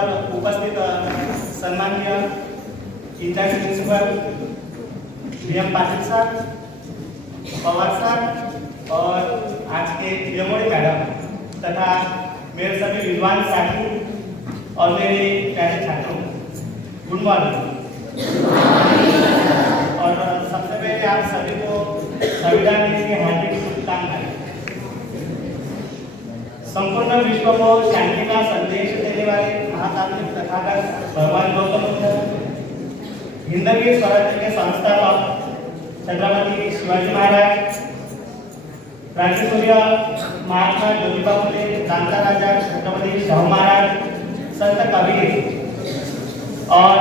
पर उपस्थित सम्माननीय incharge principal DM Patil sir, Pawar sir और आज के यमोड़ी मैडम तथा मेरे सभी विद्वान साथी और मेरे प्यारे छात्रों, गुड मॉर्निंग। और सबसे पहले आप सभी को संविधान दिन की हार्दिक शुभकामनाएं। संपूर्ण विश्व को शांति का संदेश देने वाले महातात्विक तथागत भगवान गौतम बुद्ध, हिंदवी स्वराज्य के संस्थापक छत्रपति शिवाजी महाराज, क्रांतिसूर्य महात्मा ज्योतिबा फुले, क्रांता राजा छत्रपति शाहू महाराज, संत कबीर और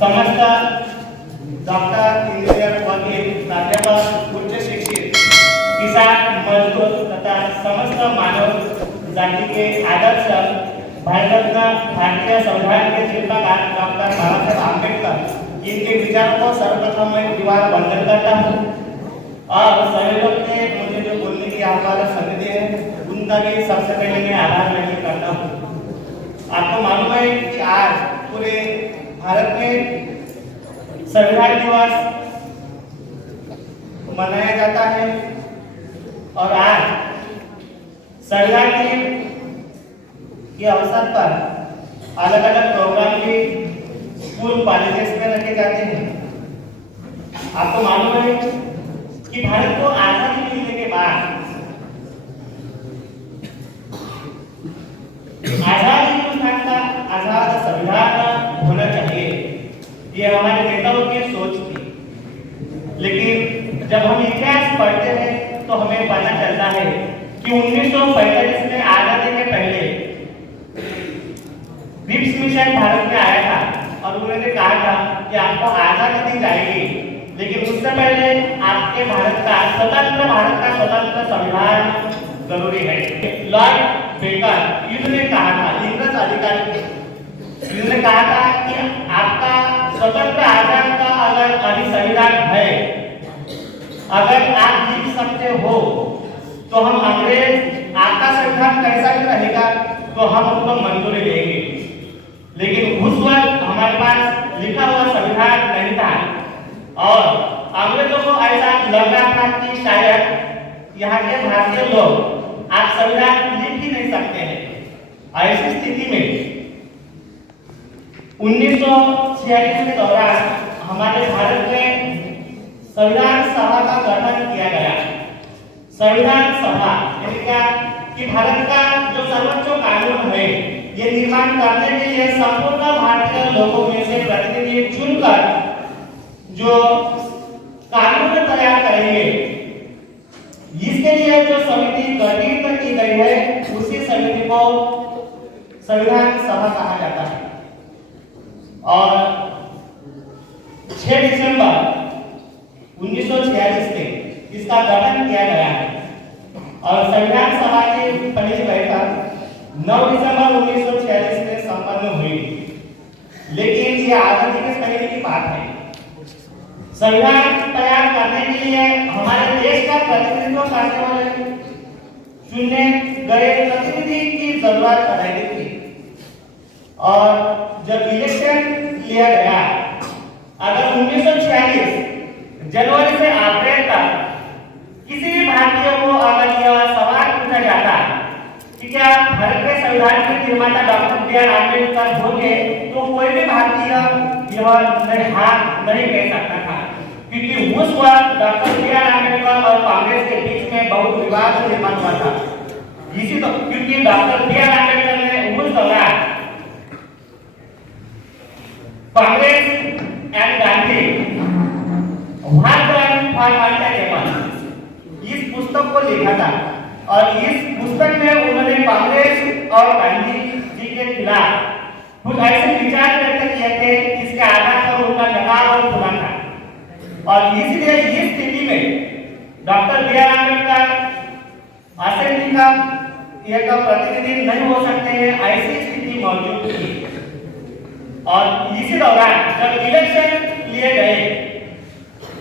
समस्त डॉक्टर, इंजीनियर, वकील, प्राध्यापक, उच्च शिक्षित, किसान, मजदूर तथा समस्त मानव जाति के आदर्श भारत रत्न भारतीय संविधान के शिल्पकार डॉक्टर बाबा साहेब आम्बेडकर इनके विचारों को सर्वप्रथम मैं दीवार वंदन करता हूँ और सभी लोग ने मुझे जो बोलने की आह्वान दी है उनका भी सबसे पहले मैं आभार व्यक्त करता हूँ। आपको मालूम है कि आज पूरे भारत में संविधान दिवस मनाया जाता है और आज संविधान दिन के अवसर पर अलग अलग प्रोग्राम भी स्कूल कॉलेजेस में रखे जाते हैं। आपको मालूम है कि भारत को आजादी मिलने के बाद आजाद हिंदुस्तान का आजाद संविधान होना चाहिए, ये हमारे नेताओं की सोच थी। लेकिन जब हम इतिहास पढ़ते हैं तो हमें पता चलता है कि 1945 में आजादी के पहले क्रिप्स मिशन भारत में आया था और उन्होंने कहा था कि आपको आजादी दी जाएगी, लेकिन उससे पहले आपके भारत का स्वतंत्र संविधान जरूरी है। लॉर्ड बेकर इन्होंने कहा था, इंग्रज अधिकारी इन्होंने कहा था कि आपका स्वतंत्र आजाद का अगर संविधान है, अगर आप जीत सकते हो तो हम अंग्रेज आपका संविधान कैसा भी रहेगा तो हम उसको मंजूरी देंगे। लेकिन उस वक्त हमारे पास लिखा हुआ संविधान नहीं था और अंग्रेजों को ऐसा लग रहा था कि शायद यहाँ के भारतीय लोग आप संविधान लिख ही नहीं सकते हैं। ऐसी स्थिति में 1946 के दौरान हमारे भारत में संविधान सभा का गठन किया गया। संविधान सभा यानी क्या कि भारत का जो सर्वोच्च कानून है ये निर्माण करने के लिए संपूर्ण भारतीय लोगों में से प्रतिनिधि चुनकर जो कानून तैयार करेंगे, इसके लिए जो समिति गठित की गई है उसी समिति को संविधान सभा कहा जाता है। और 6 दिसंबर 1946 में इसका गठन किया गया है और संविधान सभा की पहली बैठक 9 दिसंबर 1946 में संपन्न हुई। लेकिन ये आजादी के पहले की बात है। संविधान तैयार करने के लिए हमारे देश का प्रतिनिधित्व करने वाले चुने गए प्रतिनिधि की जरूरत पड़ेगी थी और जब इलेक्शन लिया गया, अगर 1946 जनवरी से अप्रैल तक किसी भी भारतीय को अगर यह सवाल पूछा जाता कि क्या भारत के संविधान के निर्माता डॉक्टर B.R. अम्बेडकर होंगे, तो कोई भी भारतीय यह हाथ नहीं कह सकता था, क्योंकि उस वक्त डॉक्टर B.R. अम्बेडकर और कांग्रेस के बीच में बहुत विवाद निर्माण हुआ था। इसी तो क्योंकि डॉक्टर B.R. अम्बेडकर ने उस दौरान कांग्रेस एंड गांधी इस पुस्तक को लिखा था और इस पुस्तक में उन्होंने कांग्रेस और गांधी जी के खिलाफ कुछ ऐसे विचार व्यक्त किए थे जिसके आधार पर उनका लगाव और खुला था। और इसलिए इस स्थिति में डॉक्टर B.R. अम्बेडकर असेंबली का एक प्रतिनिधि नहीं हो सकते हैं, ऐसी स्थिति मौजूद थी। और इसी दौरान जब इलेक्शन लिए गए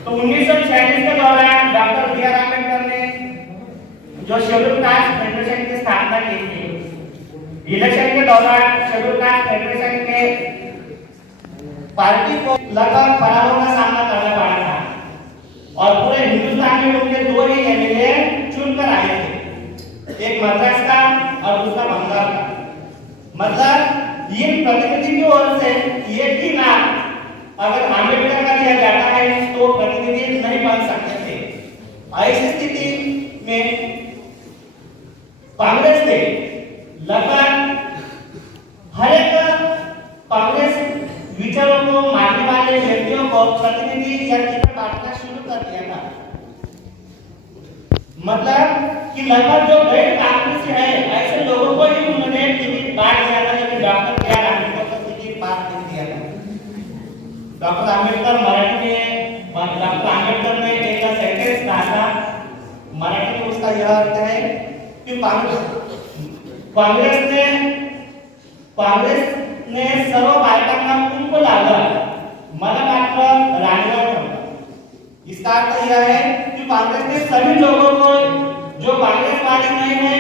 तो 1946 के दौरान डॉक्टर B.R. अम्बेडकर ने जो शेड्यूल कास्ट फेडरेशन की स्थापना की थी, इलेक्शन के दौरान शेड्यूल कास्ट फेडरेशन के पार्टी को लगभग पराभव का सामना करना पड़ा था और पूरे हिंदुस्तान में उनके दो ही एमएलए चुनकर आए थे, एक मद्रास का और दूसरा बंगाल का। मतलब ये प्रतिनिधि की ओर से एक ही नाम अगर अम्बेडकर का दिया जाता है तो प्रतिनिधि नहीं बन सकते थे। ऐसी स्थिति में कांग्रेस ने लगभग हर एक कांग्रेस विचारों को मानने वाले व्यक्तियों को प्रतिनिधि या टिकट बांटना शुरू कर दिया था। मतलब कि लगभग जो गैर कांग्रेसी है ऐसे लोगों को ही उन्होंने टिकट बांट दिया था, लेकिन डॉक्टर बी.आर. अम्बेडकर को टिकट बांट नहीं दिया था। डॉक्टर अम्बेडकर मराठी में डॉक्टर अम्बेडकर ने एक सेंटेंस कहा था, मराठी में उसका यह अर्थ है कि कांग्रेस ने सर्व बायकांना कुंभ लावला, मला मात्र राणीवर ठेवलं। इसका अर्थ यह है कि कांग्रेस ने सभी लोगों को जो कांग्रेस वाले नहीं है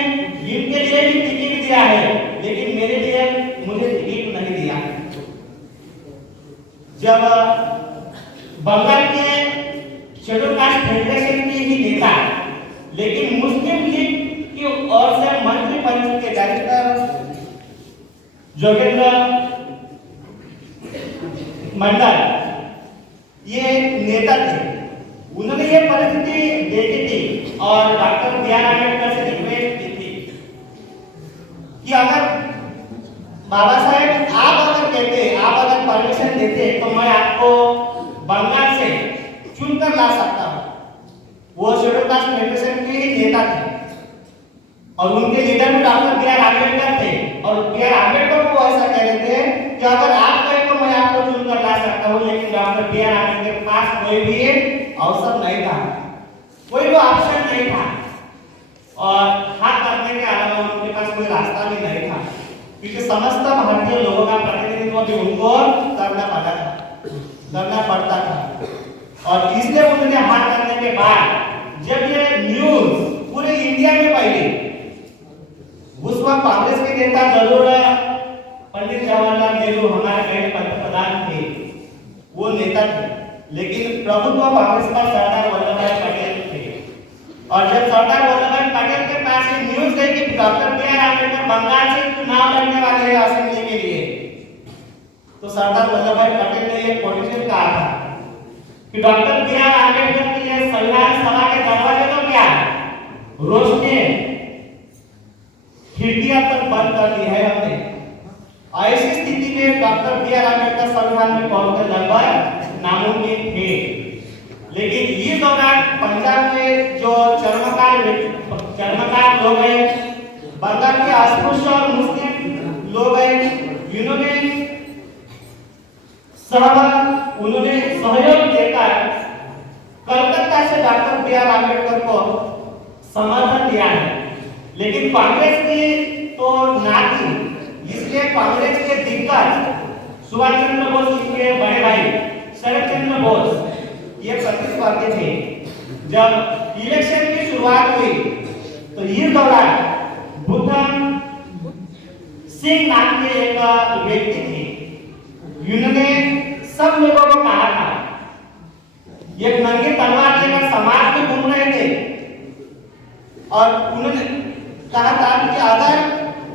इनके लिए भी टिकट दिया है, लेकिन मेरे लिए मुझे टिकट नहीं दिया। जब बंगाल के शेड्यूल कास्ट फेडरेशन के ही नेता लेकिन मुस्लिम लीग की ओर से मंत्री बन चुके डायरेक्टर जोगेंद्र मंडल ये नेता थे, उन्होंने ये परिस्थिति देखी थी और डॉक्टर बी.आर. अम्बेडकर से रिक्वेस्ट की थी कि अगर बाबा साहेब आप अगर परमिशन देते तो मैं आपको बंगाल से चुनकर ला सकता हूं। वो शेड्यूल कास्ट फेडरेशन के नेता थे और उनके लीडर में डॉक्टर बी.आर. अम्बेडकर थे और बी.आर. अम्बेडकर को ऐसा कह रहे थे कि अगर आप कहें तो मैं आपको चुनकर ला सकता हूं, लेकिन डॉक्टर बी.आर. अम्बेडकर के पास कोई भी अवसर नहीं था, कोई भी ऑप्शन नहीं था और हाथ करने के अलावा उनके पास कोई रास्ता भी नहीं था, क्योंकि समस्त भारतीय लोगों का प्रतिनिधित्व भी उनको करना पड़ता था। और इसलिए उन्होंने हाथ करने के बाद जब ये न्यूज पूरे इंडिया में फैली, उस वक्त कांग्रेस के नेता जरूर पंडित जवाहरलाल नेहरू हमारे पहले पंतप्रधान थे, वो नेता थे, लेकिन प्रभुत्व कांग्रेस का सरदार वल्लभ भाई पटेल थे। और जब सरदार वल्लभ भाई पटेल के पास ये न्यूज गई कि डॉक्टर बी.आर. अम्बेडकर बंगाल से चुनाव लड़ने वाले हैं असेंबली के लिए, तो सरदार वल्लभ भाई पटेल ने एक कोटेशन कहा था कि डॉक्टर बी.आर. अम्बेडकर के लिए संविधान सभा के दरवाजे तो क्या रोशनी खिड़कियां तक बंद कर दी है हमने। ऐसी स्थिति में डॉक्टर बी.आर. अम्बेडकर संविधान में पहुंचने लगभग नामुमकिन थे, लेकिन इस दौरान पंजाब में जो चर्मकार लोग हैं, बंगाल के अस्पृश्य और मुस्लिम लोग हैं, उन्होंने सहयोग देकर कलकत्ता से डॉक्टर बी.आर. अम्बेडकर को समर्थन दिया है, लेकिन कांग्रेस की तो ना थी। इसलिए कांग्रेस के दिग्गज सुभाष चंद्र बोस के बड़े भाई शरद चंद्र बोस ये प्रतिस्पर्धी थे। जब इलेक्शन की शुरुआत हुई तो इस दौरान बुद्धम सिंह नाम के एक व्यक्ति थे, इन्होंने सब लोगों को कहा था, ये नंगी तलवार लेकर समाज में घूम रहे थे और उन्होंने कहा था कि अगर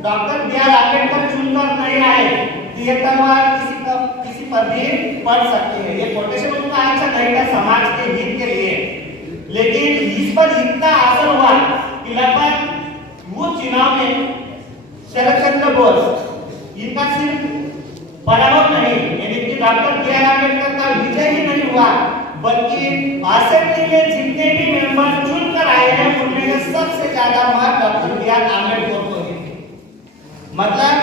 डॉक्टर बी.आर. अम्बेडकर चुनकर नहीं आए तो ये तलवार किसी पर भी पड़ सकती है। ये कोटेशन उनका अच्छा नहीं था समाज के हित के लिए, लेकिन इस पर इतना असर हुआ कि लगभग वो चुनाव में शरद चंद्र बोस इनका सिर्फ पराभव नहीं, यानी कि डॉक्टर बी.आर. अम्बेडकर का विजय ही नहीं हुआ, बल्कि असेंबली में जितने भी मेंबर चुनकर आए हैं उनमें से सबसे ज्यादा मत डॉक्टर बी.आर. अम्बेडकर को थे। मतलब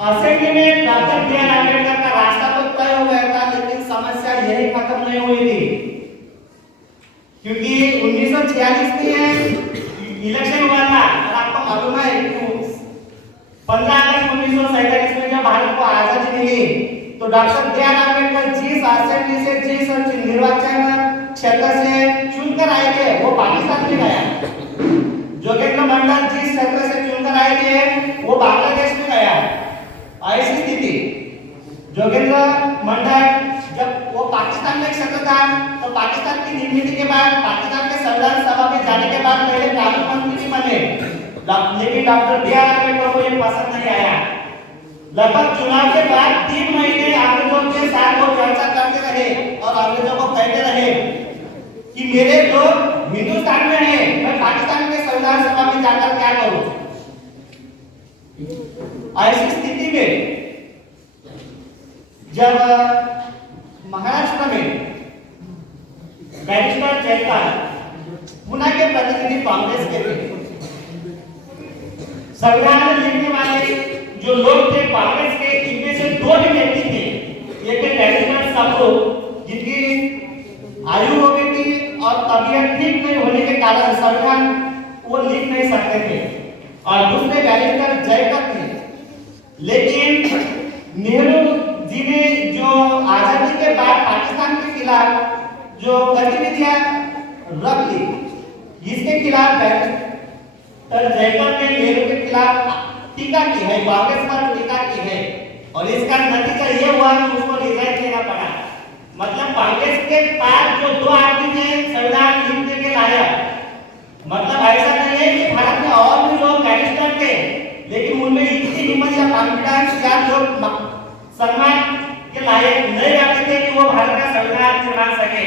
असेंबली में डॉक्टर बी.आर. अम्बेडकर का रास्ता तो तय हो गया था, लेकिन समस्या यही खत्म नहीं हुई थी, क्योंकि 1946 में इलेक्शन हुआ था और आपको मालूम है 15 अगस्त 1947 में जब भारत को आजादी मिली तो डॉक्टर बी.आर. अम्बेडकर जिस असेंबली से जिस निर्वाचन क्षेत्र से चुनकर आए थे वो पाकिस्तान में गया। जोगेंद्र मंडल जिस क्षेत्र से चुनकर आए थे वो बांग्लादेश में गया। ऐसी स्थिति जोगेंद्र मंडल जब वो पाकिस्तान में सेटल था तो पाकिस्तान की निर्मित के बाद पाकिस्तान के संविधान सभा में जाने के बाद पहले कानून मंत्री बने, लेकिन डॉक्टर बी आर अम्बेडकर को ये पसंद नहीं आया। लगभग चुनाव के बाद 3 महीने अंग्रेजों के साथ वो चर्चा करते रहे और अंग्रेजों को कहते रहे कि मेरे लोग हिंदुस्तान में हैं, मैं पाकिस्तान के संविधान सभा में जाकर क्या करूं। ऐसी स्थिति में जब महाराष्ट्र में बैरिस्टर जयपाल पुणे के प्रतिनिधि कांग्रेस के थे, संविधान लिखने वाले जो लोग थे कांग्रेस के, इनमें से 2 ही व्यक्ति थे। एक है बैरिस्टर सबरू जिनकी आयु हो गई थी और तबीयत ठीक नहीं होने के कारण संविधान वो लिख नहीं सकते थे, और दूसरे बैरिस्टर जयकर थे। लेकिन नेहरू जी ने जो आजादी के बाद पाकिस्तान के खिलाफ जो गतिविधियां रख ली, इसके खिलाफ बैरिस्टर जयकर ने नेहरू के खिलाफ टीका की है, कांग्रेस पर टीका की है, और इसका नतीजा ये हुआ कि उसको रिजाइन देना पड़ा। मतलब कांग्रेस के पास जो 2 आदमी थे संविधान लिखने के लायक, मतलब ऐसा नहीं है कि भारत में और भी लोग बैरिस्टर थे, लेकिन उनमें इतनी हिम्मत या कॉन्फिडेंस या लोग सम्मान के लायक नहीं रहते थे कि वो भारत का संविधान निर्माण सके।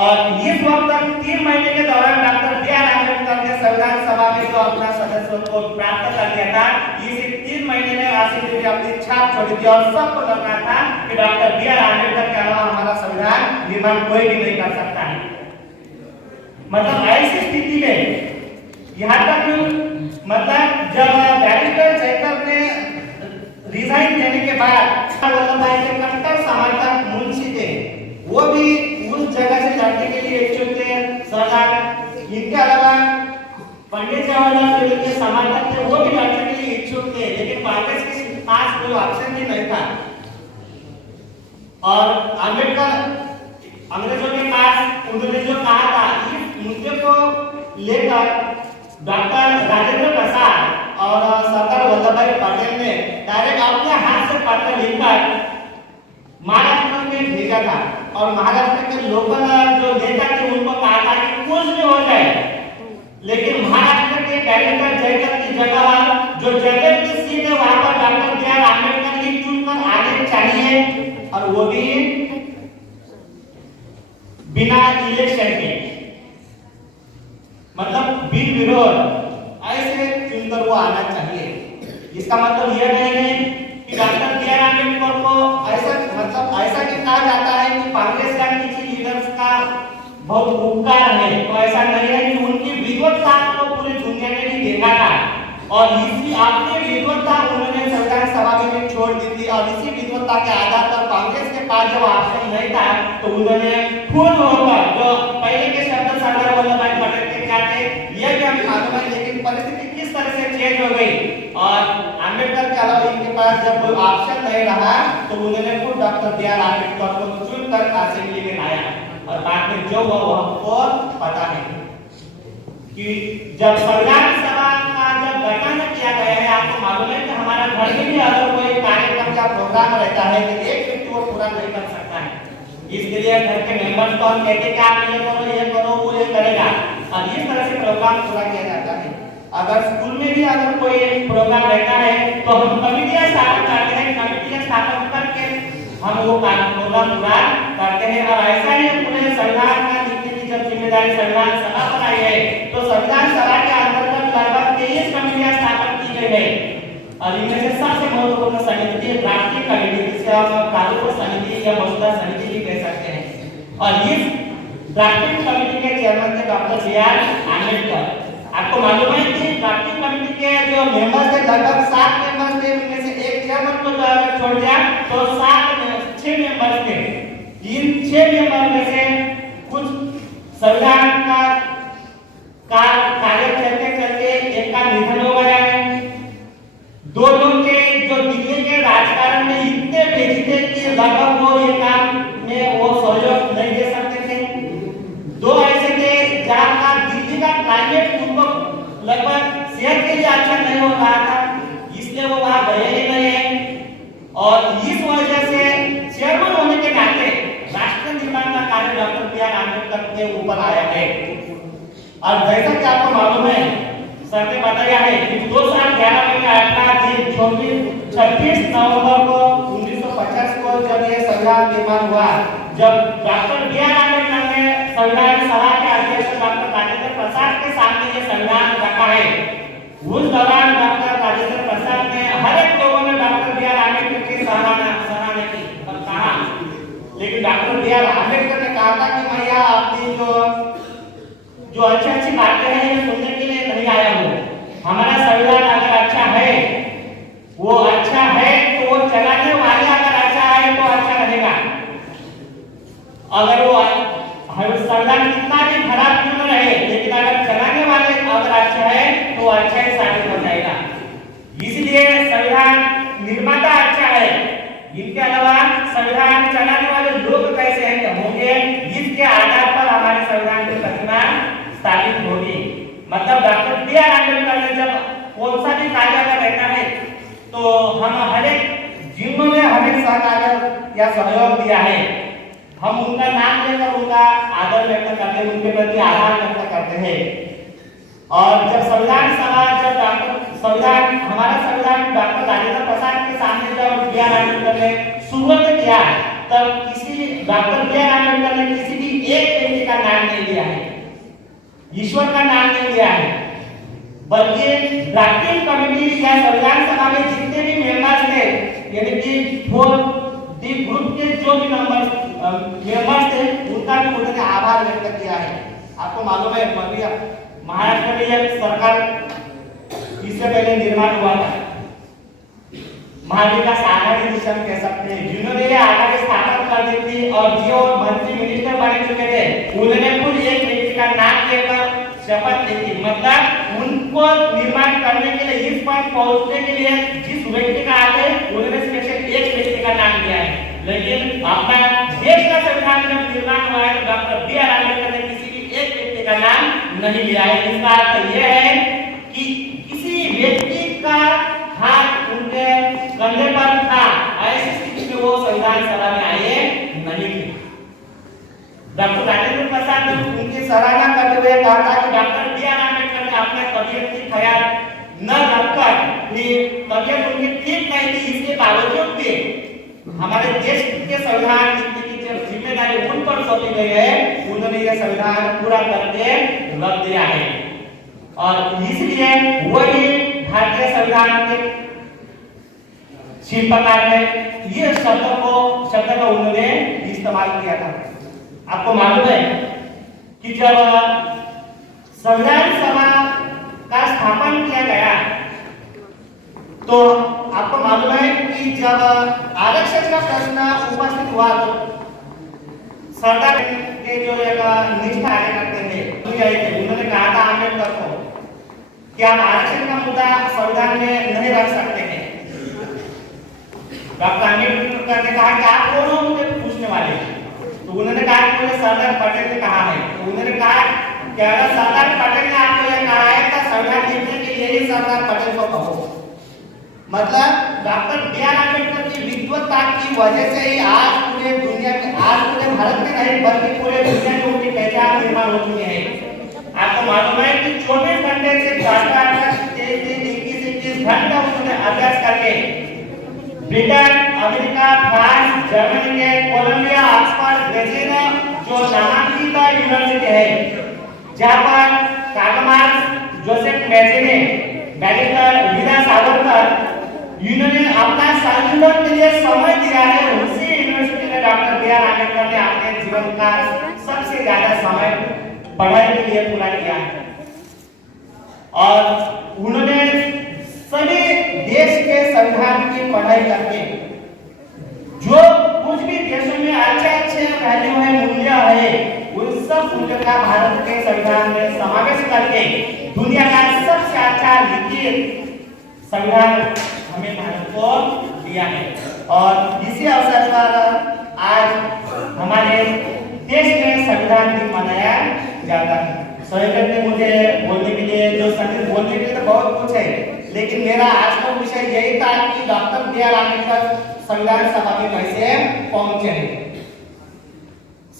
और इस वक्त तक 3 महीने के दौरान डॉक्टर बी आर अम्बेडकर ने संविधान सभा में जो अपना सदस्य को प्राप्त कर लिया था, इस 3 महीने में आसिफ जी ने अपनी छाप छोड़ी थी और सबको लगना था कि डॉक्टर बी आर अम्बेडकर के अलावा हमारा संविधान निर्माण कोई भी नहीं कर सकता है। मतलब ऐसी स्थिति में यहाँ तक मतलब जब बैरिस्टर जयकर ने रिजाइन देने के बाद वल्लभ भाई के कट्टर समर्थक मुंशी थे, वो भी उस जगह से लड़ने के लिए इच्छुक थे। सरदार इनके अलावा पंडित जवाहरलाल नेहरू के समर्थक थे, वो भी लड़ने के लिए इच्छुक थे, लेकिन कांग्रेस के पास कोई ऑप्शन ही नहीं था। और अम्बेडकर अंग्रेजों के पास उन्होंने जो कहा था, इस मुद्दे को लेकर डॉक्टर राजेंद्र प्रसाद और सरदार वल्लभ भाई पटेल ने डायरेक्ट अपने हाथ से पत्र लिखकर महाराष्ट्र में भेजा था, और महाराष्ट्र के लोकल जो नेता थे उनको कहा था कि कुछ भी हो जाए, लेकिन महाराष्ट्र के बैरिस्टर जयकर की जगह जो जगह की सीट है वहां पर डॉक्टर बी आर अम्बेडकर ही चुनकर आने चाहिए, और वो भी बिना इलेक्शन के, मतलब बिन विरोध ऐसे चुनकर वो आना चाहिए। इसका मतलब यह नहीं है कि डॉक्टर बी आर अम्बेडकर को ऐसा मतलब ऐसा कि कहा जाता है कि कांग्रेस का किसी लीडर्स का बहुत उपकार है, तो ऐसा नहीं है कि उनकी विद्वत्ता को पूरी दुनिया ने भी देखा था, और इसी अपनी विद्वत्ता उन्होंने संविधान सभा में छोड़ दी थी, और इसी विद्वत्ता के आधार पर कांग्रेस के पास जब ऑप्शन नहीं था तो उन्होंने खुद होकर जो पहले के शब्द सरदार वल्लभ भाई पटेल के क्या थे ये भी हमें मालूम है, लेकिन परिस्थिति किस तरह से चेंज हो गई, और अम्बेडकर के अलावा इनके पास जब कोई ऑप्शन नहीं रहा तो उन्होंने खुद डॉक्टर बी आर अम्बेडकर को चुनकर असेंबली में लाया। और बाद में जो हुआ वो हमको पता है कि जब संविधान सभा का जब गठन किया गया है, आपको मालूम है कि हमारा घर में भी अगर कोई कार्यक्रम का प्रोग्राम रहता है तो एक व्यक्ति वो पूरा नहीं कर सकता है, इसके लिए घर के मेंबर्स को हम कहते हैं कि आप ये करो वो ये करेगा, और इस तरह से प्रोग्राम पूरा किया जाता है। अगर स्कूल में भी अगर कोई प्रोग्राम रहता है तो हम कमेटियां स्थापन करते हैं, कमेटियां स्थापन करके हम वो प्रोग्राम पूरा करते हैं। और ऐसा ही पूरे संविधान का लिखने की जब जिम्मेदारी संविधान सभा पर आई है तो संविधान सभा के अंतर्गत लगभग 23 कमेटियां स्थापन की गई है, और इनमें से सबसे महत्वपूर्ण समिति ड्राफ्टिंग कमेटी, जिसे हम कानून समिति या मसौदा समिति भी कह सकते हैं। और इस ड्राफ्टिंग कमेटी के चेयरमैन थे डॉक्टर बी आर अम्बेडकर। आपको मालूम है कि ड्राफ्टिंग कमेटी के जो मेंबर्स थे लगभग 7 मेंबर्स थे, उनमें से एक चेयरमैन को छोड़ दिया तो 6 मेंबर्स थे। इन 6 मेंबर में से कुछ संविधान का कार्य करते करते एक का निधन हो गया है, 2 लोग के जो दिल्ली के राजकारण में इतने बिजी थे कि लगभग वो ये काम में वो सहयोग नहीं दे सकते थे, 2 ऐसे थे जहाँ का दिल्ली का क्लाइमेट उनको लगभग सेहत के लिए अच्छा नहीं हो के ऊपर आया है। और जैसा कि आपको मालूम है, सर ने बताया है कि 2 साल 11 महीने 18 दिन 26 नवंबर को 1950 को जब ये संविधान निर्माण हुआ, जब डॉक्टर बी आर अम्बेडकर ने संविधान सभा के अध्यक्ष डॉक्टर राजेंद्र प्रसाद के सामने ये संविधान रखा है, उस दौरान डॉक्टर राजेंद्र प्रसाद ने हर एक लोगों ने डॉक्टर बी आर अम्बेडकर की सराहना की और कहा, लेकिन डॉक्टर बी आर अम्बेडकर ने कहा था कि मैं यहाँ अपनी जो अच्छी बातें हैं ये सुनने के लिए नहीं आया हूँ। हमारा संविधान अगर अच्छा है, वो अच्छा है तो वो चलाने वाले अगर अच्छा है तो अच्छा रहेगा। अगर वो संविधान कितना भी खराब क्यों न रहे, लेकिन अगर चलाने वाले अगर अच्छा है तो अच्छा ही साबित हो जाएगा। इसलिए संविधान निर्माता अच्छा है, इनके अलावा संविधान चलाने वाले लोग कैसे होंगे, इसके आधार पर हमारे संविधान की प्रतिमा स्थापित होगी। मतलब डॉक्टर बी आर अम्बेडकर ने जब कौन सा भी कार्य अगर रहता है तो हम हर एक जिम्मे में हमें सहकार्य या सहयोग दिया है। हम उनका नाम लेकर उनका आदर व्यक्त करते हैं, उनके प्रति आभार व्यक्त करते हैं। और जब संविधान सभा हमारा संविधान डॉक्टर राजेंद्र प्रसाद के सामने जब बी आर अम्बेडकर ने शुरुआत किया, तब किसी डॉक्टर बी आर अम्बेडकर ने किसी भी एक व्यक्ति का नाम नहीं लिया है, ईश्वर का नाम नहीं लिया है, बल्कि ड्राफ्टिंग कमेटी या संविधान सभा में जितने भी मेंबर्स थे, यानी कि 4D ग्रुप के जो भी मेंबर्स थे, उनका भी उन्होंने आभार व्यक्त किया है। आपको मालूम है महाराष्ट्र में यह सरकार इससे पहले निर्माण हुआ था, महाविकास आघाड़ी जिसे हम कह सकते हैं, जिन्होंने ये आघाड़ी स्थापना कर दी थी और जो मंत्री मिनिस्टर बने चुके थे, उन्होंने खुद एक व्यक्ति का नाम लेकर शपथ ली थी। मतलब उनको निर्माण करने के लिए, इस पर पहुंचने के लिए जिस व्यक्ति का आगे उन्होंने स्पेशल एक व्यक्ति का नाम लिया है। लेकिन अपना देश का संविधान जब निर्माण हुआ है तो डॉक्टर बी आर अम्बेडकर ने किसी भी एक व्यक्ति का नाम नहीं लिया है। इसका अर्थ यह है कि किसी व्यक्ति का हाथ उनके कंधे पर था, ऐसी स्थिति में वो संविधान सभा में आए नहीं थे। डॉक्टर राजेंद्र प्रसाद ने उनकी सराहना करते हुए कहा था कि डॉक्टर बी आर अम्बेडकर ने अपने तबीयत की ख्याल न रखकर, तबीयत उनकी ठीक नहीं थी, इसके बावजूद भी हमारे देश के संविधान की जो जिम्मेदारी उन पर सौंपी गई है, उन्होंने यह संविधान पूरा करके रख दिया है। और इसलिए वही भारतीय संविधान के शिल्पकार ने ये शब्द का उन्होंने इस्तेमाल किया था। आपको मालूम है कि जब संविधान सभा का स्थापन किया गया, तो आपको मालूम है कि जब आरक्षण का प्रश्न उपस्थित हुआ तो सरदार के जो एक निष्ठ कार्यकर्ता थे, उन्होंने कहा था अम्बेडकर को कि आप आरक्षण का मुद्दा संविधान में नहीं रख सकते हैं। डॉक्टर अम्बेडकर ने कहा कि आप कौन हो मुझे पूछने वाले? तो उन्होंने कहा कि मुझे सरदार पटेल ने कहा है। तो उन्होंने कहा कि अगर सरदार पटेल ने आपको यह कहा है तो संविधान लिखने के लिए ही सरदार पटेल को कहो। मतलब डॉक्टर बी आर अम्बेडकर की विद्वत्ता की वजह से ही आज पूरे दुनिया में, आज पूरे भारत में नहीं बल्कि पूरे दुनिया में उनकी पहचान निर्माण हो चुकी है। आपको मालूम है कि 24 घंटे से 21 घंटा उन्होंने अभ्यास करके ब्रिटेन, अमेरिका, फ्रांस, जर्मनी के कोलंबिया, ऑक्सफोर्ड, ब्राजील जो नामांकित यूनिवर्सिटी है, जहाँ पर कार्ल मार्क्स, जोसेफ मैजेने, बैरिस्टर वीरा सावरकर, इन्होंने अपना संशोधन के लिए समय दिया है। उसी यूनिवर्सिटी में डॉक्टर बी आर अम्बेडकर ने अपने जीवन का सबसे ज्यादा समय पढ़ाई के लिए पूरा किया है। और उन्होंने सभी देश के संविधान की पढ़ाई करके जो कुछ भी देशों में अच्छे वैल्यू है, मूल्य है, उन सब मूल्य का भारत के संविधान में समावेश करके दुनिया का सबसे अच्छा लिखित संविधान हमें भारत को दिया है। और इसी अवसर पर आज हमारे देश में संविधान दिन मनाया जाता है। सहयोग ने मुझे बोलने के लिए, जो संगीत बोलने के लिए तो बहुत कुछ है, लेकिन मेरा आज का विषय यही था कि डॉक्टर बी आर अम्बेडकर संविधान सभा में कैसे पहुंचे हैं।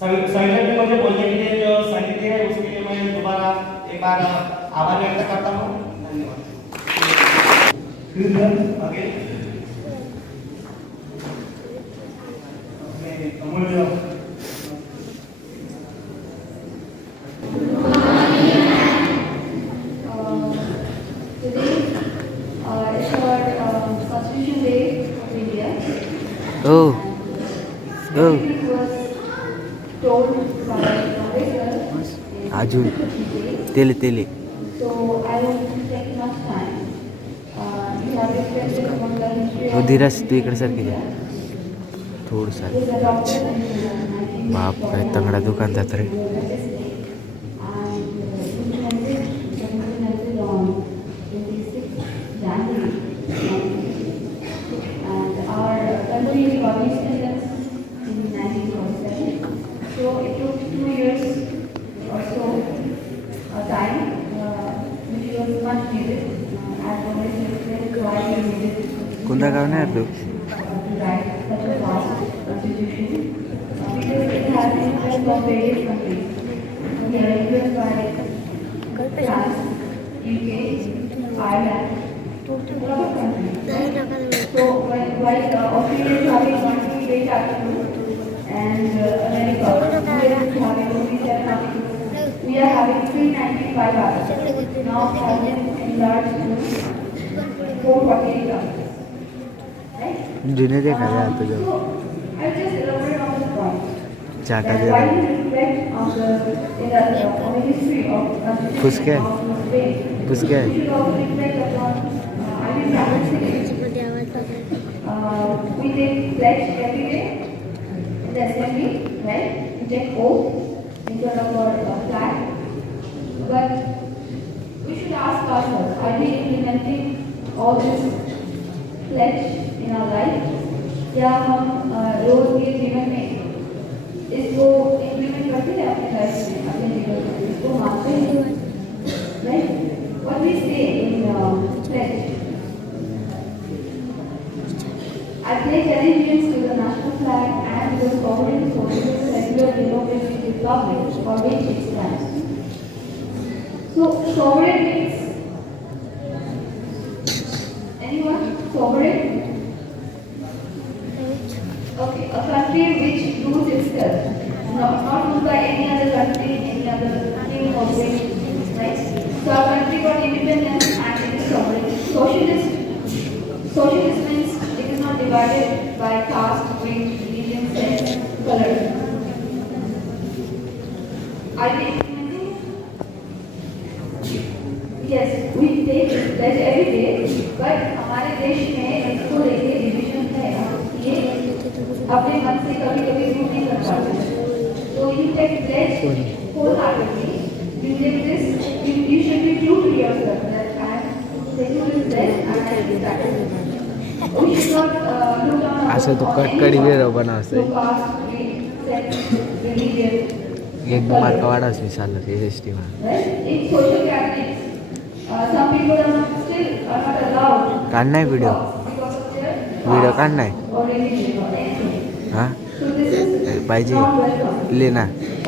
सहयोग ने मुझे बोलने के लिए जो आभार व्यक्त करता हूँ। धन्यवाद। आगे अमूल्य Constitution Day of India. Oh, oh. It was told by Ambedkar in Ajun. 50 days. Tele. So I won't take much time. You have reflected on the history वो of धीरज तू इकडे सारखी जा थोडं He सार is a doctor in बाप काय तंगडा दुकान जात रे and implemented on 26th January 1960. And our country got independence in 1947. So it took 2 years or so time, which was much needed. As always explained why we needed कोणता गाव नाही तू to write such a vast constitution. Because it has influence of various countries. We are influenced by France, UK, Ireland, a lot of countries. So while Australia is having one great article and America is having only 7 articles, we are having 395 articles. Now has been enlarged to 448 articles. Right? जुने देखा जाए तो जो So I just elaborate on this point. चाटा That दे why we reflect on the history of Fuske? of Spain. Fuske? We should also reflect upon Irish Catholic. We take pledge every day in the assembly, right? We take oath in front of our flag. But we should ask ourselves, are we implementing all this pledge in our life? क्या हम रोज के जीवन में इसको इम्प्लीमेंट करते हैं अपने लाइफ में, अपने जीवन में इसको मानते हैं, राइट? व्हाट वी से इन pledge, I pledge allegiance to the national flag and to the sovereign socialist secular democratic republic for which it stands. So sovereign means anyone? Sovereign? Okay, a country which rules itself, not ruled by any other country, any other king or queen, right? So our country got independence and it is sovereign. Socialist means it is not divided by caste, creed, religion, sex, color. Are we implementing? Yes, we take pledge every day, but हमारे देश में इसको लेके डिविजन है, ये अपने मन से कभी कभी रूट नहीं कर पाते। So you take pledge wholeheartedly. You take this. You should be true to yourself that I am taking this pledge and I will practice it. We should not look down on असं तो कटकडी वेळ बनावसे caste, creed, sex, religion. एक मार्क वाढास विचारलं ते एसटी मा Right? In social gatherings, some people are not allowed काढ नाही video because of their video काढ नाही or religion or anything. हा So this is पाहिजे not welcome. ले ना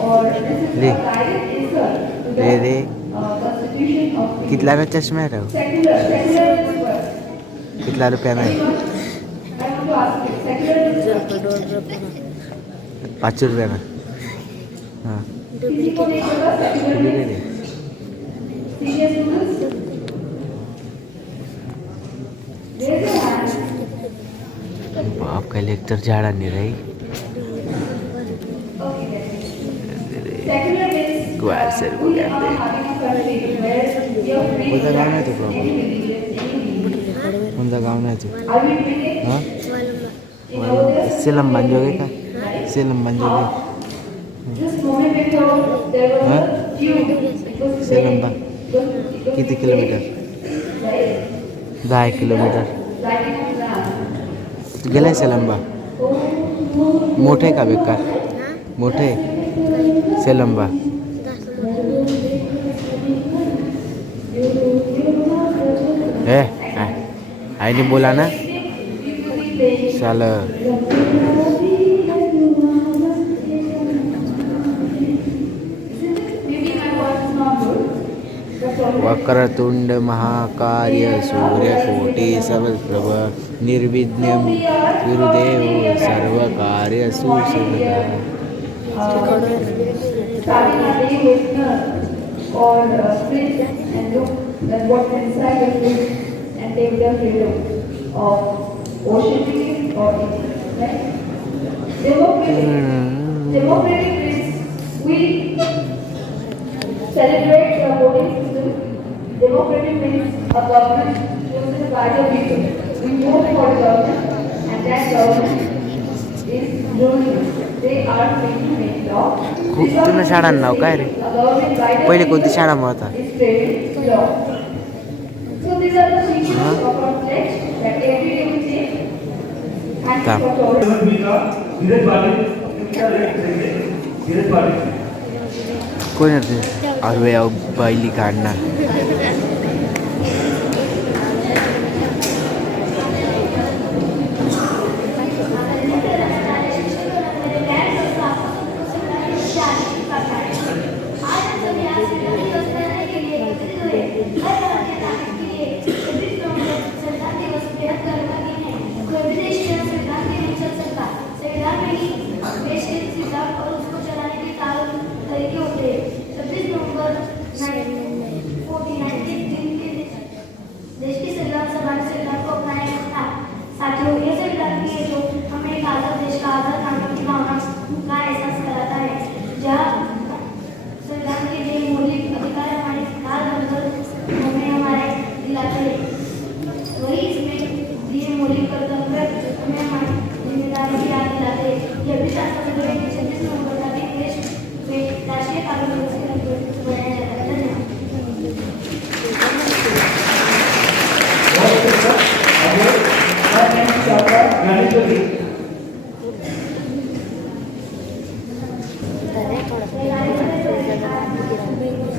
Or this is ले. a direct insult to the रे constitution of India. कितला का चष्मा आहे राव Secular is what? कितला रुपया में I want to ask you, secular is what? 5 रुपया में हाँ किसी को नहीं पता secular ले means ले senior students? Raise your hand. बाप का लेक्चर झाड़ा नहीं रही Okay, then. Secular means Guarda, we servo, are guarda. having a country where you are free to Cosa gana practice tu proprio? any religion, any belief. कोणता गाव नाही तू Are we doing it? हाँ In our days, सिलम बांधोगे का right? सिलम बांधोगे Just moment before there was Huh? a tube. It was से very- लंबा it was- it was किती very kilometre big, right? 10 kilometre Writing on ground. गेलाय से लंबा मोठे का बेकार मोठे से लंबा आईने बोला ना साल Maybe my voice is not good, but Vakratunda महाकाय सूर्यकोटि समप्रभ निर्विघ्नं गुरुदेव सर्वकार्येषु सर्वदा. Starting our day with or fridge and look at what's inside the fridge and take the freedom of ocean ticket or anything, right? Democratic means we celebrate the voting system. Democratic means a government chosen by the people. We vote for the government and that government is ruling. They are going to make law. तुला शाळांना नाव काय रे? पहिले कोणती शाळा मग आता? So these are the features of our pledge that every day we take. And Tam. कोण आहे अरे बैली काढणार. देश के संविधान सभा ने संविधान को अपनाया था। साथियों, ये संविधान की है जो हमें एक आजाद देश का आजाद नागरिक की भावना का एहसास कराता है, जहाँ संविधान के लिए मौलिक अधिकार हमारे हाल बनकर हमें हमारे दिलाते हैं। वही इसमें दिए मौलिक कर्तव्य हमें हमारी जिम्मेदारी की याद दिलाते हैं। यह भी शासन में 26 नवंबर का दिन देश में राष्ट्रीय कानून दिवस के रूप में मनाया जाता है। धन्यवाद।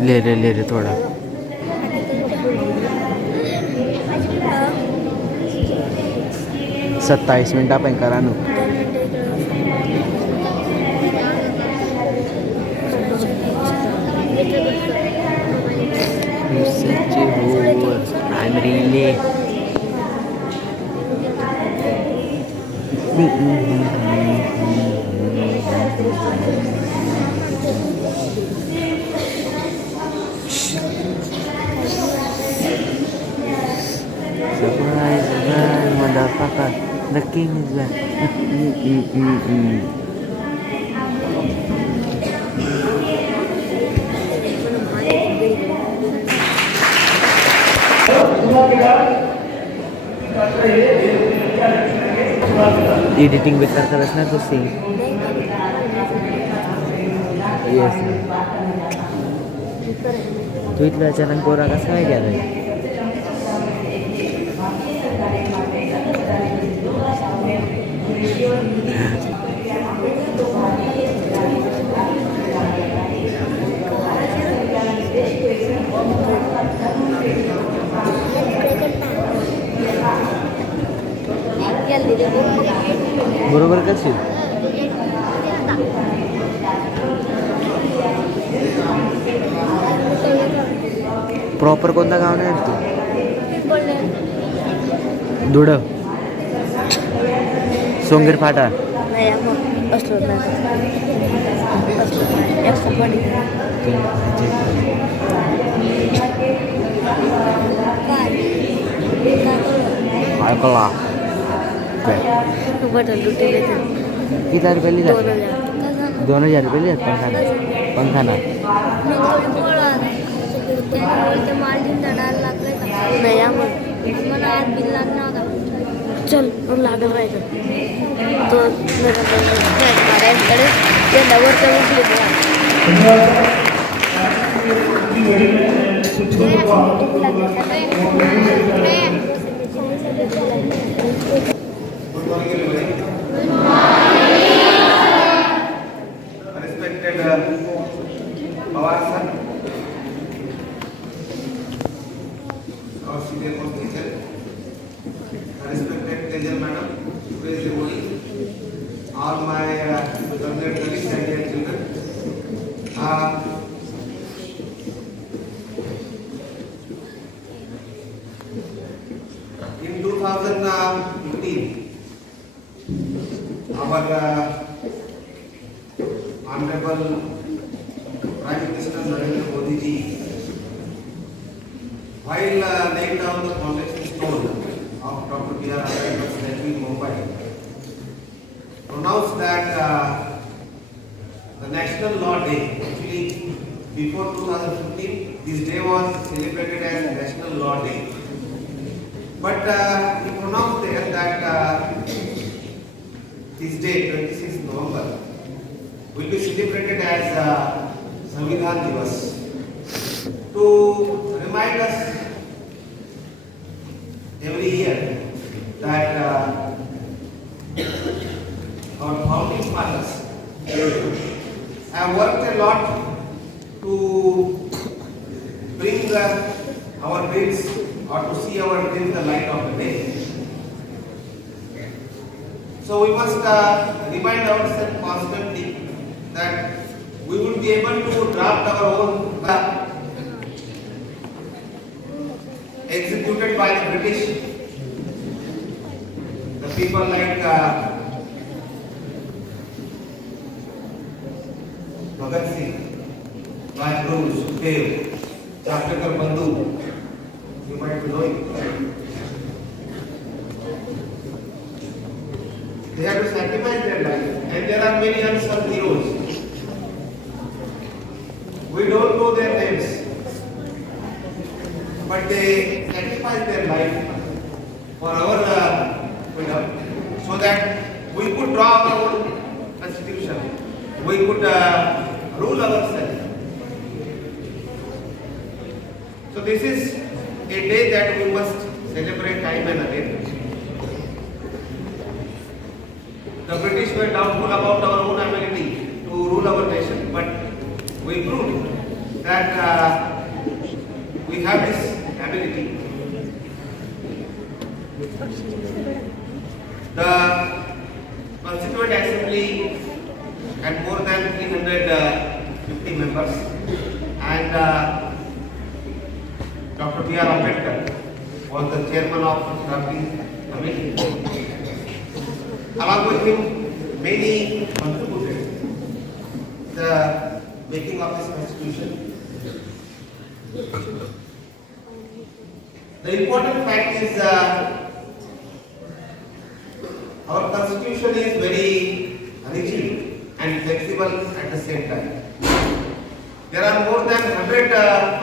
ले रे थोडा. सत्तावीस मिनिटं आपण करा नु. Surprise, motherfucker. The king is back. Editing बेकार करत ना तो सेम. येस तू इथलं अचानक गोरा कसा काय गेला. बरोबर कशी प्रॉपर कोणता गाव नाही तू. धुड सोंगीर फाटा. ऐकला किती रुपये लिहिला. 2000 रुपये लिहिला. पंखाना मला आज बिल लागणार होता. चल मग लागत राहायचं तो Respected Pawar sir, our senior most teacher, respected Tejal madam, praise the Lord, all my learned colleagues and dear children. Narendra Modi ji, while laying down the foundation stone of Dr. B.R. Ambedkar's statue in Mumbai, pronounced that the National Law Day, actually before 2015, this day was celebrated as National Law Day. But he pronounced there that this day, 26th November, will be celebrated as Samvidhan Divas to remind us every year that our founding fathers have worked a lot to bring our dreams or to see our dreams the light of the day. So we must remind ourselves constantly that we would be able to draft our own executed by the British. The people like Bhagat Singh, Rajguru, Sukhdev, Chapekar Bandhu, you might be knowing. They have to sacrifice their life, and there are many unsung heroes. We don't know their names, but they sacrificed their life for our freedom, so that we could draw our own constitution, we could rule ourselves. So this is a day that we must celebrate time and again. The British were doubtful about our own ability to rule our nation, but we proved that we have this ability. The Constituent Assembly had more than 350 members, and Dr. B.R. Ambedkar was the chairman of the drafting committee. Along with him, many contributed the making of this constitution. The important fact is our constitution is very rigid and flexible at the same time. There are more than 100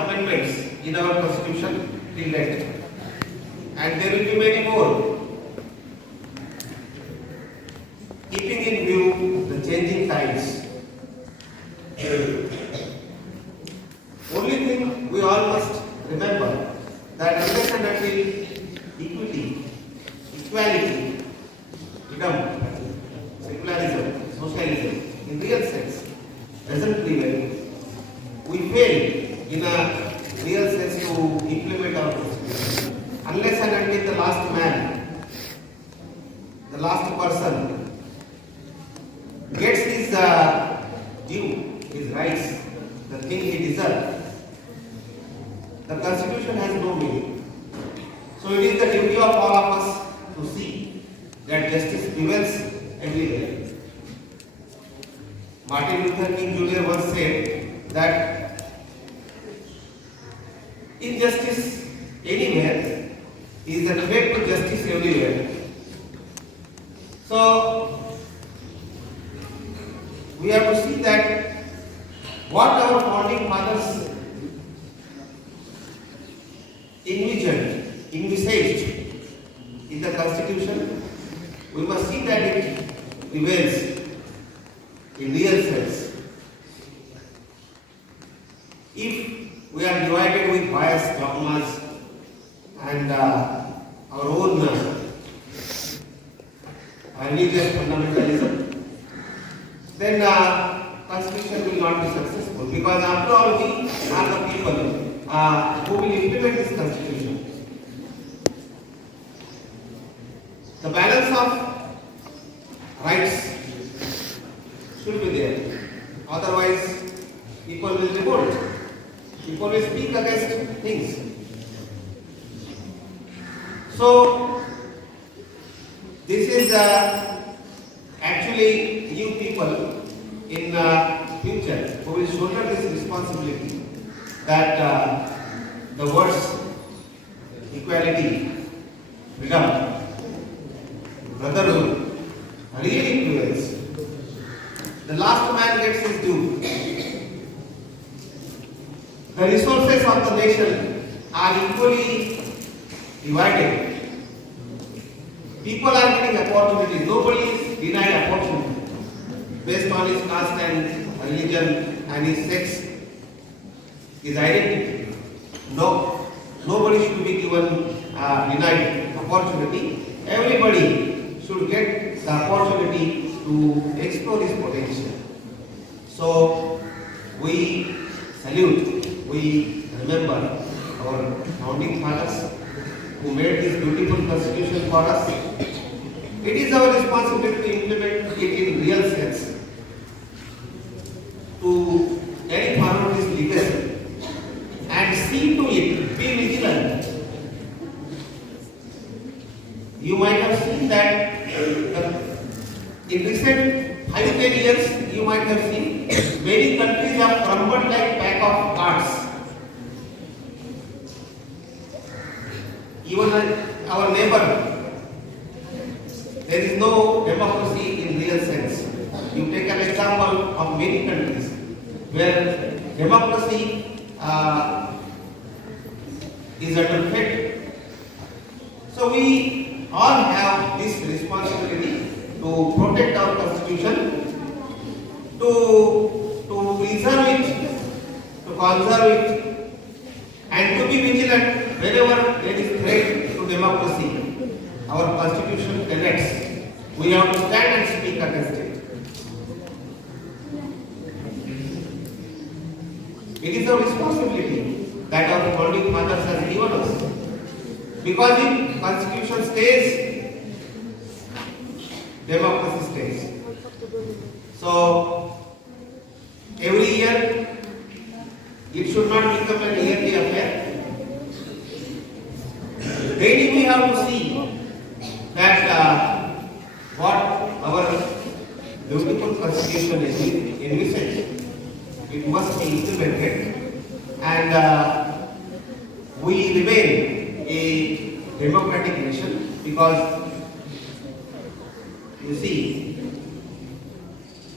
amendments in our constitution till date, and there will be many more. Keeping in view the changing times, only thing we all must remember that unless and until equity, equality, freedom, secularism, socialism in real sense doesn't prevail, we fail in a real sense to implement our constitution. Unless and until the last man, the last person gets his due, his rights, the thing he deserves, the constitution has no meaning. So it is the duty of all of us to see that justice prevails everywhere. Martin Luther King Jr. once said that injustice anywhere is a threat to justice everywhere. So we have to see that what our founding fathers envisaged in the constitution, we must see that it prevails in real sense. If we are divided with biased dogmas and our own religious fundamentalism, then constitution will not be successful, because after all we are the people who will implement this constitution. The balance of rights should be there, otherwise people will revolt, people will speak against things. So this is actually you people in future who will shoulder this responsibility that the words equality, freedom, brotherhood really prevails. The last man gets his due. The resources of the nation are equally divided. People are getting opportunities. Nobody is denied opportunity based on his caste and religion and his sex, his identity. No, nobody should be given denied opportunity. Everybody should get the opportunity to explore his potential. So we salute, we remember our founding fathers who made this beautiful constitution for us. It is our responsibility to implement it in real sense, to carry forward this legacy and see to it, be vigilant. You might have seen that in recent 5-10 years, you might have seen many countries have crumbled like pack of cards. Even our neighbor, there is no democracy in real sense. You take an example of many countries where democracy is under threat. So we all have this responsibility to protect our constitution, to preserve it, to conserve it, and to be vigilant whenever there is threat to democracy. Our constitution directs. We have to stand and speak against it. It is a responsibility that our founding fathers has given us. Because if constitution stays, democracy stays. So every year it should not become an yearly affair. Daily we have to see that what our beautiful constitution envisages, it must be implemented, and we remain a democratic nation because you see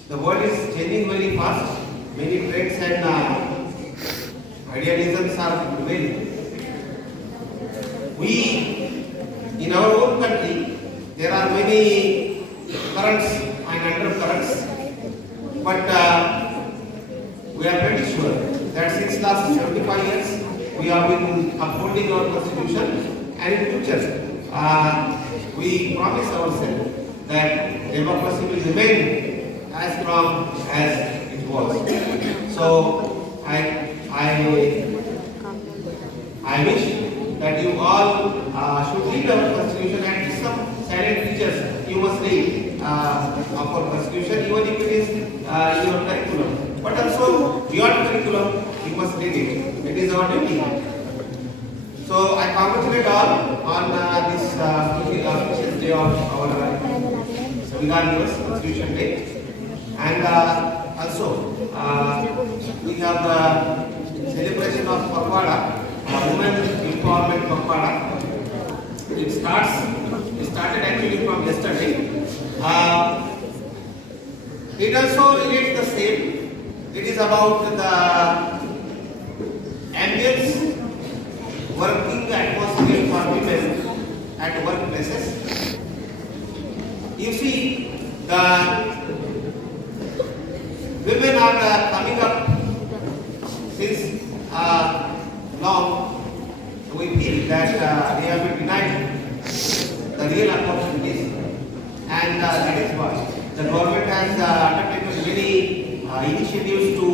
the world is changing very fast. Many trends and idealisms are prevailing. We, in our own country, there are many currents and undercurrents, but we are pretty sure that since last 75 years, we have been upholding our constitution, and in future, we promise ourselves that democracy will remain as strong as it was. So I wish that you all should read our constitution, and some silent teachers you must read of our constitution, even if it is your curriculum. But also beyond curriculum, you must read it. It is our duty. So I congratulate all on this auspicious day of our Samvidhan Divas, Constitution Day, and also we have the celebration of Pakawada, Women Empowerment Pakawada. It started actually from yesterday. It also relates the same. It is about the ambience, working atmosphere for women at workplaces. You see, the women are coming up since long. We feel that they have been denied the real opportunities, and that is why the government has undertaken many initiatives to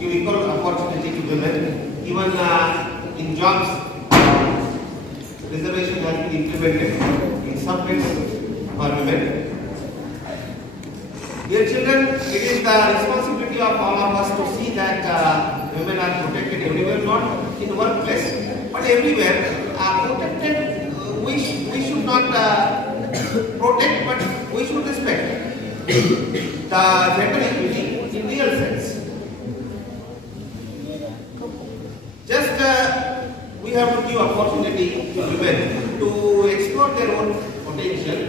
give equal opportunity to women. Even in jobs, reservation has been implemented in some places for women. Dear children, it is the responsibility of all of us to see that women are protected everywhere, not in the workplace, but everywhere protected. We should not protect, but we should respect the gender equity in real sense. Just we have to give opportunity to women to explore their own potential.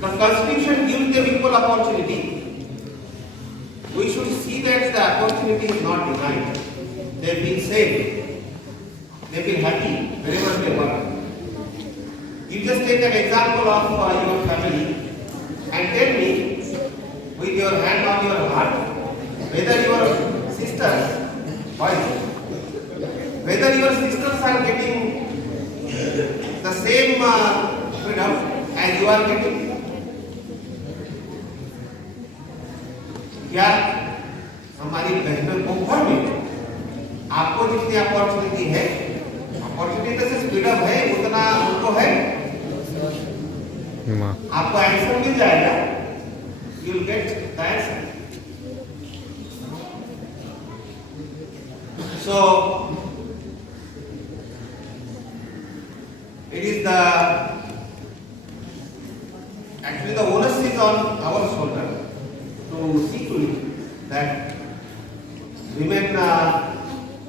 The Constitution gives them equal opportunity. We should see that the opportunity is not denied. They feel safe. They feel happy wherever they work. You just take an example of your family and tell me with your hand on your heart whether your sisters, boys, whether your sisters are getting the same freedom as you are getting. क्या हमारी बहनों को घर में आपको जितनी अपॉर्चुनिटी है, अपॉर्चुनिटी से फ्रीडम है उतना उनको है, आपको आंसर मिल जाएगा, you will get the answer. So it is actually the onus is on our shoulder to see to it that women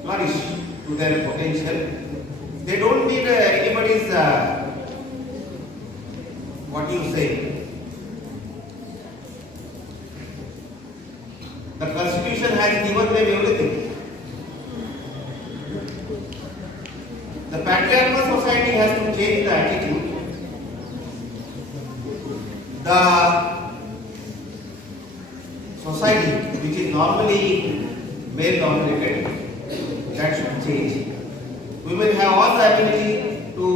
flourish to their potential. They don't need anybody's what do you say? The Constitution has given them everything. The patriarchal society has to change the attitude. The society which is normally male dominated, that should change. Women have all the ability to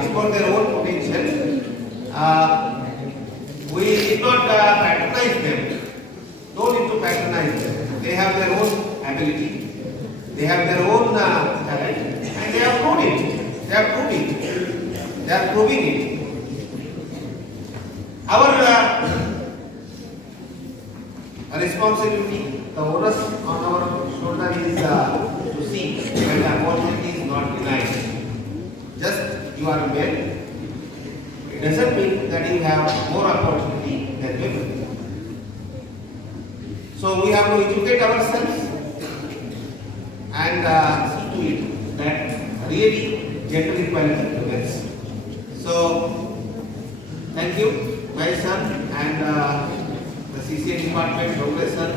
explore their own potential. We did not patronize them. Don't need to patronize them. They have their own ability. They have their own talent, and they have proved it. They have proved it. They are proving it. Our responsibility, the onus on our shoulder is to see that the opportunity is not denied. Just you are male, it doesn't mean that you have more opportunity than women. So we have to educate ourselves and see to it that really gender equality prevails. So thank you, my son, and the CCA department, Progress sir,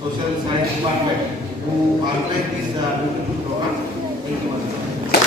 Social Science department, who organized this beautiful program. Thank you, Master.